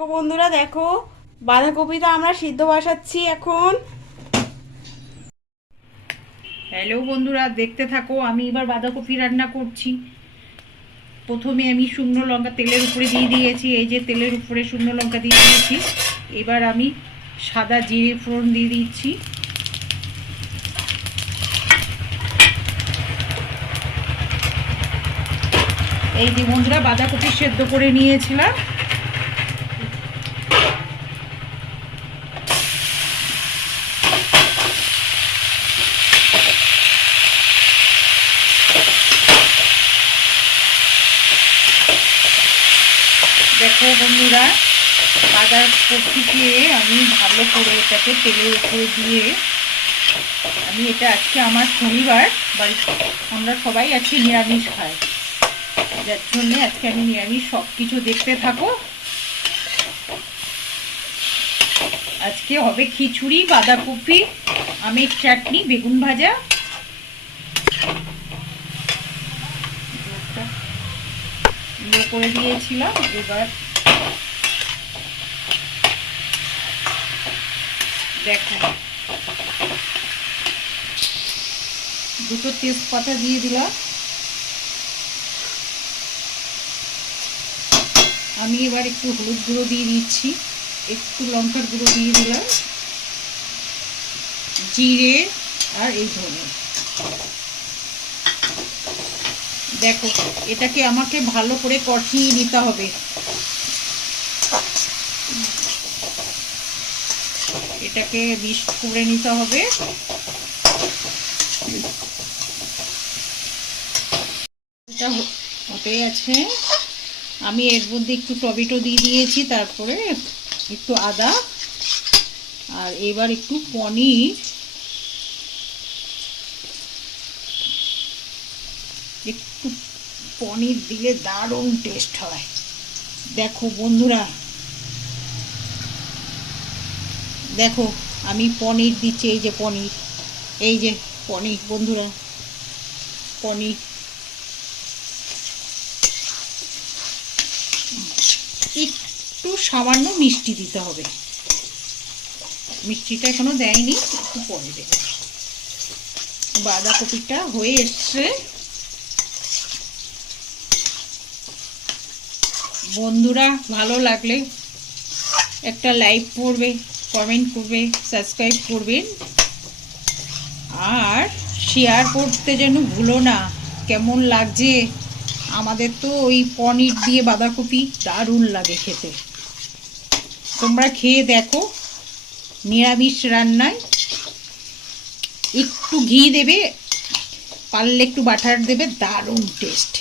দেখো বন্ধুরা দেখো, বাঁধাকপিটা আমরা সিদ্ধ বসাচ্ছি এখন। হ্যালো বন্ধুরা, দেখতে থাকো, আমি এবার বাঁধাকপি রান্না করছি। প্রথমে আমি শুকনো লঙ্কা তেলের উপরে দিয়ে দিয়েছি, এই যে তেলের উপরে শুকনো লঙ্কা দিয়ে দিয়েছি। এবার আমি সাদা জিরে ফোড়ন দিয়ে দিচ্ছি। এই যে বন্ধুরা, বাঁধাকপি সেদ্ধ করে নিয়েছিলাম। দেখো বন্ধুরা বাঁধাকপিকে আমি ভালো করে এটাকে তেলের উপরে দিয়ে আমি এটা আজকে আমার শনিবার বাড়ি আমরা সবাই আজকে নিরামিষ খাই। যার জন্যে আজকে আমি নিরামিষ সব কিছু দেখতে থাকো। আজকে হবে খিচুড়ি, বাঁধাকপি, আমের চাটনি, বেগুন ভাজা ইয়ে করে দিয়েছিলাম, এবার দেখো দুটো তেজপাতা দিয়ে দিলাম। আমি এবার একটু হলুদ গুঁড়ো দিয়ে দিচ্ছি, একটু লঙ্কার গুঁড়ো দিয়ে দিলাম, জিরে আর এই ধনে দেখো, এটাকে আমাকে ভালো করে কষিয়ে নিতে হবে। এটাকে মিক্স করে নিতে হবে। এটা হতে আছে আমি এর মধ্যে একটু টমেটো দিয়ে দিয়েছি, তারপরে একটু আদা, আর এবার একটু পনির। একটু পনির দিলে দারুণ টেস্ট হয়। দেখো বন্ধুরা, দেখো আমি পনির দিচ্ছি, এই যে পনির, এই যে পনির বন্ধুরা, পনির। একটু সামান্য মিষ্টি দিতে হবে। মিষ্টিটা এখনও দেয়নি, একটু পরে দেবে। বাঁধাকপিটা হয়ে এসছে। বন্ধুরা, ভালো লাগলে একটা লাইক করবে কমেন্ট করবে সাবস্ক্রাইব করবেন আর শেয়ার করতে যেন ভুলো না। কেমন লাগছে? আমাদের তো ওই পনির দিয়ে বাঁধাকপি দারুণ লাগে খেতে। তোমরা খেয়ে দেখো, নিরামিষ রান্নায়। একটু ঘি দেবে, পারলে একটু বাটার দেবে, দারুণ টেস্ট